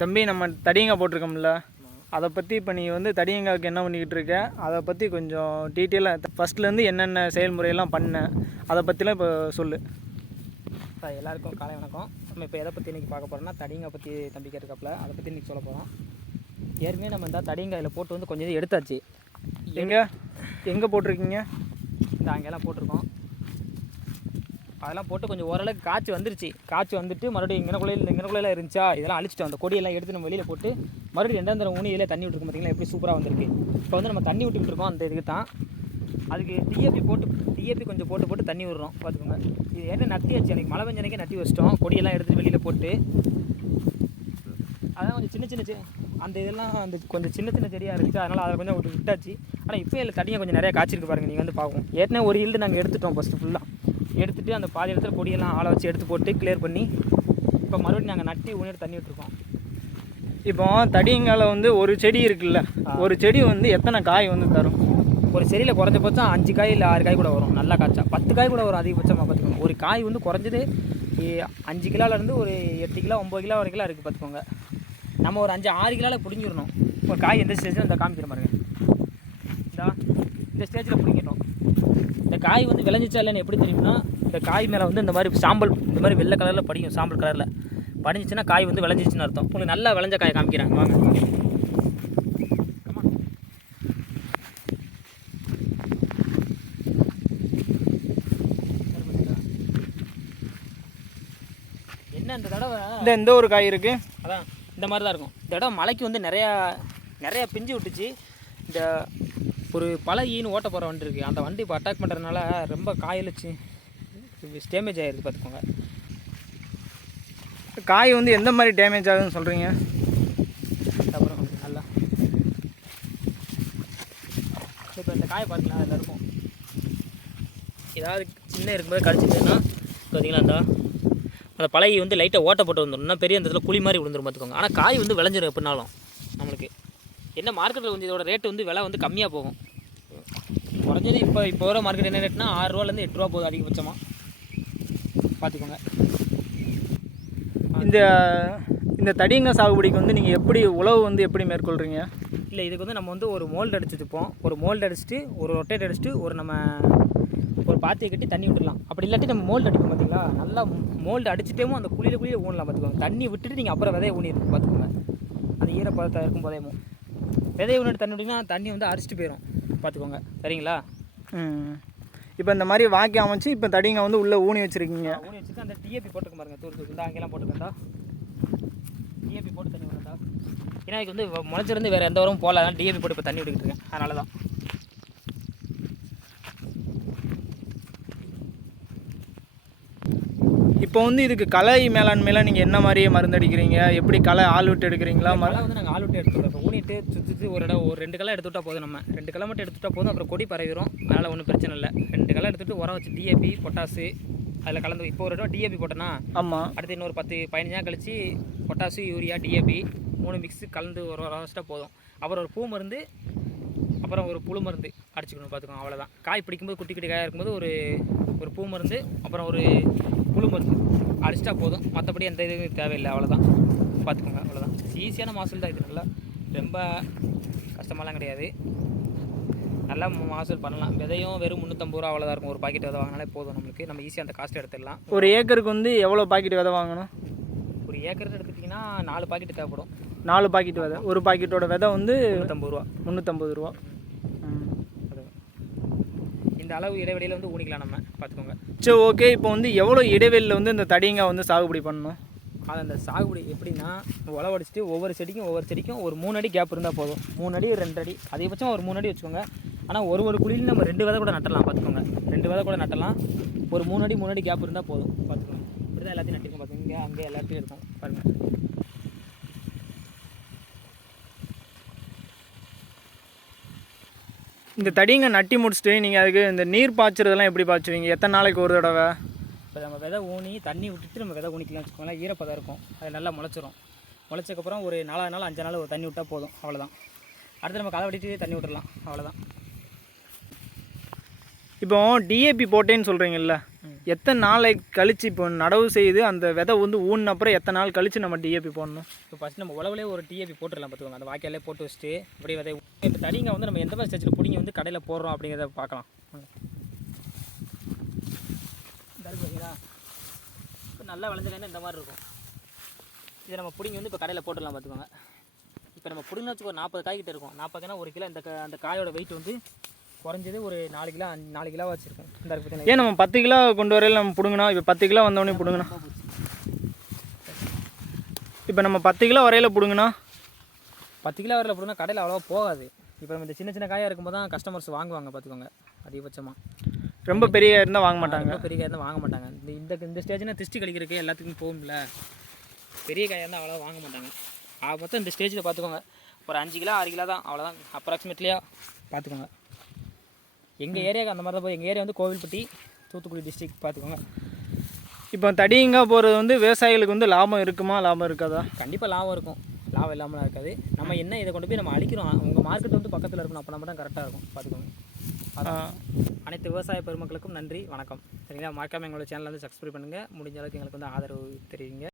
தம்பி நம்ம தடியங்காய் போட்டிருக்கோம்ல, அதை பற்றி இப்போ நீ வந்து தடியங்காய்க்கு என்ன பண்ணிக்கிட்டு இருக்க, அதை பற்றி கொஞ்சம் டீட்டெயிலாக ஃபஸ்ட்லேருந்து என்னென்ன செயல்முறையெல்லாம் பண்ண அதை பற்றிலாம் இப்போ சொல்லு. இப்போ எல்லாருக்கும் காலை வணக்கம். நம்ம இப்போ எதை பற்றி இன்றைக்கி பார்க்க போகிறோம்னா தடியங்காய் பற்றி தம்பி கேட்டுக்காப்பில் அதை பற்றி இன்றைக்கி சொல்ல போகிறோம். ஏற்கனவே நம்ம இந்த தடியங்காயில் போட்டு வந்து கொஞ்சம் இது எடுத்தாச்சு. எங்கே போட்டிருக்கீங்க? இந்த அங்கெல்லாம் போட்டிருக்கோம். அதெல்லாம் போட்டு கொஞ்சம் ஓரளவுக்கு காய்ச்சி வந்துருச்சு. காய்ச்சி வந்துட்டு மறுபடியும் இங்கனக்குள்ளையில் இருந்துச்சா இதெல்லாம் அழிச்சிட்டோம். அந்த கொடியெல்லாம் எடுத்து நம்ம வெளியில் போட்டு மறுபடியும் 2 தடவை ஊனி இதில் தண்ணி விட்டுருக்கோம். பார்த்திங்களா எப்படி சூப்பராக வந்திருக்கு. இப்போ வந்து நம்ம தண்ணி விட்டுக்கிட்டு இருக்கோம். அந்த இதுக்கு தான் அதுக்கு டிஏபி கொஞ்சம் போட்டு தண்ணி விடுறோம். பார்த்துக்கோங்க. இது ஏன்னா நட்டியாச்சு. எனக்கு மழை பெஞ்சனைக்கே நட்டி வச்சிட்டோம். கொடியெல்லாம் எடுத்துகிட்டு வெளியில் போட்டு அதான் கொஞ்சம் சின்ன அந்த இதெல்லாம் அந்த கொஞ்சம் சின்ன செடியாக இருந்துச்சு. அதனால் அதை கொஞ்சம் விட்டாச்சு. ஆனால் இப்போ இல்லை தண்ணியை கொஞ்சம் நிறையா காய்ச்சிருக்கு பாருங்கள். நீங்கள் வந்து பார்க்கும். ஏற்கனவே ஒரு ஈல்டு நாங்கள் எடுத்துட்டோம். ஃபஸ்ட்டு ஃபுல்லாக எடுத்துகிட்டு அந்த பாதி இடத்துல கொடியெல்லாம் ஆளை வச்சு எடுத்து போட்டு கிளியர் பண்ணி இப்போ மறுபடியும் நாங்கள் நட்டி ஊனிட்டு தண்ணி விட்டுருக்கோம். இப்போ தடியங்கால வந்து ஒரு செடி இருக்குல்ல, ஒரு செடி வந்து எத்தனை காய் வந்து தரும்? ஒரு செடியில் குறைஞ்சபட்சம் 5 காய் இல்லை 6 காய் கூட வரும். நல்லா காய்ச்சா 10 காய் கூட வரும் அதிகபட்சமாக. பார்த்துக்கோங்க. ஒரு காய் வந்து குறைஞ்சது 5 கிலோலேருந்து ஒரு 8 கிலோ 9 கிலோ வரைக்கும் இருக்குது. பார்த்துக்கோங்க. நம்ம ஒரு 5-6 கிலோவில் பிடிங்கிடணும். ஒரு காய் எந்த ஸ்டேஜில் இந்த காமிக்கிற பாருங்க. இந்த ஸ்டேஜில் பிடிங்கிட்டோம். இந்த காய் வந்து விளைஞ்சிச்சா இல்லைன்னு எப்படி தெரியும்னா, இந்த காய் மேலே வந்து இந்த மாதிரி சாம்பல் இந்த மாதிரி வெள்ளை கலரில் படிக்கும். சாம்பல் கலரில் படிஞ்சிச்சுன்னா காய் வந்து விளைஞ்சிச்சுன்னு அர்த்தம். உங்களுக்கு நல்லா விளைஞ்ச காய் காமிக்கிறாங்க வாங்க. என்ன இந்த தடவை இந்த ஒரு காய் இருக்குது. அதான் இந்த மாதிரி தான் இருக்கும். இந்த தடவை மலைக்கு வந்து நிறையா பிஞ்சு விட்டுச்சு. இந்த ஒரு பல ஈன்னு ஓட்ட போகிற வண்டி இருக்குது. அந்த வண்டி இப்போ அட்டாக் பண்ணுறதுனால ரொம்ப காயலிச்சு டேமேஜ் ஆகிடுது. பார்த்துக்கோங்க. காய் வந்து எந்த மாதிரி டேமேஜ் ஆகுதுன்னு சொல்கிறீங்க? அப்புறம் நல்லா இப்போ இந்த காயை பார்த்துக்கலாம். அதில் இருக்கும் ஏதாவது சின்ன இருக்கும்போது கடிச்சிட்டுன்னா பார்த்தீங்களா அந்த பழகி வந்து லைட்டாக ஓட்ட போட்டு வந்துடும். பெரிய அந்த இடத்துல குழி மாதிரி விழுந்துரும். பார்த்துக்கோங்க. ஆனால் காய் வந்து விளைஞ்சிடும் எப்படினாலும். நம்மளுக்கு என்ன மார்க்கெட்டில் கொஞ்சம் இதோட ரேட்டு வந்து விலை வந்து கம்மியாக போகும். குறைஞ்சது இப்போ வர மார்க்கெட் என்ன ரேட்னா 6 ரூபாலேருந்து 8 ரூபா போகுது அதிகபட்சமாக. பார்த்துக்கோங்க. இந்த தடியங்காய் சாகுபடிக்கு வந்து நீங்கள் எப்படி உழவு வந்து எப்படி மேற்கொள்கிறீங்க? இல்லை இதுக்கு வந்து நம்ம வந்து ஒரு மோல்டு அடிச்சுட்டுப்போம். ஒரு மோல்டு அடிச்சுட்டு ஒரு ரொட்டேட் அடிச்சுட்டு ஒரு பாத்தியை கட்டி தண்ணி விட்டுடலாம். அப்படி இல்லாட்டி நம்ம மோல்டு அடிப்போம். பார்த்தீங்களா நல்லா மோல்டு அடிச்சுட்டேமோ அந்த குழியில் ஊனலாம். பார்த்துக்கோங்க. தண்ணி விட்டுட்டு நீங்கள் அப்புறம் விதையை ஊனிருக்கு. பார்த்துக்கோங்க. அது ஈரப்பதத்தை இருக்கும் போதேமோ விதையை ஊனிட்டு தண்ணி விட்டிங்கன்னா தண்ணி வந்து அரிச்சிட்டு போயிடும். பார்த்துக்கோங்க. சரிங்களா? இப்போ இந்த மாதிரி வாக்கி அமைச்சு இப்போ தடியங்காய் வந்து உள்ளே ஊனி வச்சுருக்கீங்க. ஊனி வச்சுட்டு அந்த டிஏபி போட்டுக்க பாருங்க. தூர் இந்த அங்கெல்லாம் போட்டுக்கண்டா டிஏபி போட்டு தண்ணி விடுறா. ஏன்னா இதுக்கு வந்து முளைச்சிருந்து வேறு எந்த உரமும் போகல. அதனால் டிஏபி போட்டு இப்போ தண்ணி விட்டுக்கிட்டு இருக்கேன். அதனால தான். இப்போ வந்து இதுக்கு களை மேலாண்மையில் நீங்கள் என்ன மாதிரி மருந்து அடிக்கிறீங்க? எப்படி களை ஆள் விட்டு எடுக்கிறீங்களா? களை வந்து நாங்கள் ஆள் விட்டு எடுத்துக்கிறோம். இப்போ ஊனிட்டு சுற்றி ஒரு 2 களை எடுத்துவிட்டா போதும். நம்ம 2 களை மட்டும் எடுத்துகிட்டா போதும். அப்புறம் கொடி பரவிடும். அதனால் ஒன்றும் பிரச்சனை இல்லை. 2 களை எடுத்துகிட்டு உரம் வச்சு டிஏபி பொட்டாசு அதில் கலந்து இப்போ ஒரு தடவை டிஏபி போட்டோன்னா ஆமாம் அடுத்து இன்னொரு 10-15 நாள் கழிச்சு பொட்டாசு யூரியா டிஏபி 3 மிக்ஸு கலந்து ஒரு உரம் வச்சுட்டா போதும். அப்புறம் ஒரு பூ மருந்து அப்புறம் ஒரு புழு மருந்து அடிச்சுக்கணும். பார்த்துக்கோங்க. அவ்வளோதான். காய் பிடிக்கும்போது குட்டி காயாக இருக்கும்போது ஒரு பூ மருந்து அப்புறம் ஒரு புழு மருந்து அடிச்சிட்டா போதும். மற்றபடி எந்த இதுவும் தேவையில்லை. அவ்வளோதான். பார்த்துக்கோங்க. அவ்வளோதான். ஈஸியான மாசூல் தான் இது. நல்லா ரொம்ப கஷ்டமாலாம் கிடையாது. நல்லா மாசூல் பண்ணலாம். விதையும் வெறும் 350 ரூபா அவ்வளோதான் இருக்கும். ஒரு பாக்கெட் விதை வாங்கினாலே போதும் நம்மளுக்கு. நம்ம ஈஸியாக அந்த காஸ்ட் எடுத்துடலாம். ஒரு ஏக்கருக்கு வந்து எவ்வளோ பாக்கெட் விதை வாங்கணும்? ஒரு ஏக்கர் எடுத்துட்டிங்கன்னா 4 பாக்கெட் தேவைப்படும். 4 பாக்கெட் விதை. ஒரு பாக்கெட்டோட விதை வந்து 350 ரூபா. 350 ரூபா. இந்த அளவு இடைவெளியில் வந்து ஊனிக்கலாம் நம்ம. பார்த்துக்கோங்க. சரி, ஓகே. இப்போ வந்து எவ்வளோ இடைவெளியில் வந்து இந்த தடியங்காய் வந்து சாகுபடி பண்ணணும்? அது அந்த சாகுபடி எப்படின்னா உழவடிச்சிட்டு ஒவ்வொரு செடிக்கும் ஒரு 3 அடி கேப் இருந்தால் போதும். 3 அடி 2 அடி அதிகபட்சம் ஒரு 3 அடி வச்சுக்கோங்க. ஆனால் ஒரு குழியில் நம்ம 2 விதை கூட நட்டலாம். பார்த்துக்கோங்க. 2 விதை கூட நட்டலாம். ஒரு 3 அடி கேப் இருந்தால் போதும். பார்த்துக்கோங்க. இப்படி தான் எல்லாத்தையும் நட்டிருக்கோம். பார்த்துக்கோங்க. அங்கே எல்லாத்தையும் இருக்கும் பாருங்கள். இந்த தடியங்காய் நட்டி முடிச்சுட்டு நீங்கள் அதுக்கு இந்த நீர் பாய்ச்சறதெல்லாம் எப்படி பாய்ச்சுவீங்க? எத்தனை நாளைக்கு ஒரு தடவை? இப்போ நம்ம விதை ஊனி தண்ணி விட்டுட்டு நம்ம விதை ஊனிக்கலாம் வச்சுக்கோங்களேன். ஈரப்பதம் இருக்கும். அது நல்லா முளைச்சிரும். முளைச்சக்கப்புறம் ஒரு 4 நாள் 5 நாள் ஒரு தண்ணி விட்டால் போதும். அவ்வளோதான். அடுத்து நம்ம களை வெட்டிட்டு தண்ணி விட்டுடலாம். அவ்வளோதான். இப்போ டிஏபி போட்டேன்னு சொல்கிறீங்கல்ல, எத்தனை நாளை கழித்து இப்போ நடவு செய்து அந்த விதை வந்து ஊன்னு அப்புறம் எத்தனை நாள் கழித்து நம்ம டிஏபி போடணும்? இப்போ ஃபஸ்ட் நம்ம உழவுலே ஒரு டிஏபி போட்டுடலாம் பார்த்துக்கோங்க. அந்த வாய்க்காலே போட்டு வச்சுட்டு அப்படியே விதை இப்போ தடிங்க வந்து நம்ம எந்த மாதிரி ஸ்டேஜில் பிடிங்கி வந்து கடையில் போடுறோம் அப்படிங்கிறத பார்க்கலாம். பார்த்தீங்களா இப்போ நல்லா விளைஞ்சதுன்னா இந்த மாதிரி இருக்கும். இதை நம்ம பிடிங்கி வந்து இப்போ கடையில் போட்டுடலாம் பார்த்துக்கோங்க. இப்போ நம்ம பிடிங்கன்னு வச்சுக்கோ 40 காய்கிட்ட இருக்கும். 40னா 1 கிலோ. அந்த காயோட வெயிட் வந்து குறைஞ்சது ஒரு 4 கிலோ வச்சுருக்கோம். இந்த இருக்குது. ஏன் நம்ம 10 கிலோ கொண்டு வரையில் நம்ம பிடுங்கினா இப்போ 10 கிலோ வந்தோடனே பிடுங்கினா இப்போ நம்ம 10 கிலோ வரையில் பிடுங்கினா 10 கிலோ வரையில் பிடுங்கினா கடையில் அவ்வளோவா போகாது. இப்போ நம்ம இந்த சின்ன சின்ன காயாக இருக்கும்போது தான் கஸ்டமர்ஸ் வாங்குவாங்க பார்த்துக்கோங்க. அதிகபட்சமாக ரொம்ப பெரிய இருந்தால் வாங்க மாட்டாங்க. ரொம்ப பெரிய காயாக இருந்தால் வாங்க மாட்டாங்க. இந்த ஸ்டேஜ்னா திருஷ்டி கழிக்கிறதுக்கு எல்லாத்துக்கும் போகும்ல. பெரிய காயாக இருந்தால் அவ்வளோவா வாங்க மாட்டாங்க. மொத்தம் இந்த ஸ்டேஜில் பார்த்துக்கோங்க ஒரு 5 கிலோ 6 கிலோ தான், அவ்வளோதான் அப்ராக்சிமேட்லியாக பார்த்துக்கோங்க. எங்கள் ஏரியாவுக்கு அந்த மாதிரி தான் போய். எங்கள் ஏரியா வந்து கோவில்பட்டி, தூத்துக்குடி டிஸ்ட்ரிக்ட் பார்த்துக்கோங்க. இப்போ தடியங்காய் போகிறது வந்து விவசாயிகளுக்கு வந்து லாபம் இருக்குமா லாபம் இருக்காதா? கண்டிப்பாக லாபம் இருக்கும். லாபம் இல்லாமல் இருக்காது. நம்ம என்ன இதை கொண்டு போய் நம்ம அழிக்கிறோம். உங்கள் மார்க்கெட் வந்து பக்கத்தில் இருக்கணும். அப்போ நம்ம தான் கரெக்டாக இருக்கும் பார்த்துக்கோங்க. அனைத்து விவசாய பெருமக்களுக்கும் நன்றி, வணக்கம். சரிங்களா? மறக்காமல் எங்களோட சேனலை வந்து சப்ஸ்கிரைப் பண்ணுங்கள். முடிஞ்ச அளவுக்கு எங்களுக்கு வந்து ஆதரவு தெரிவிங்க.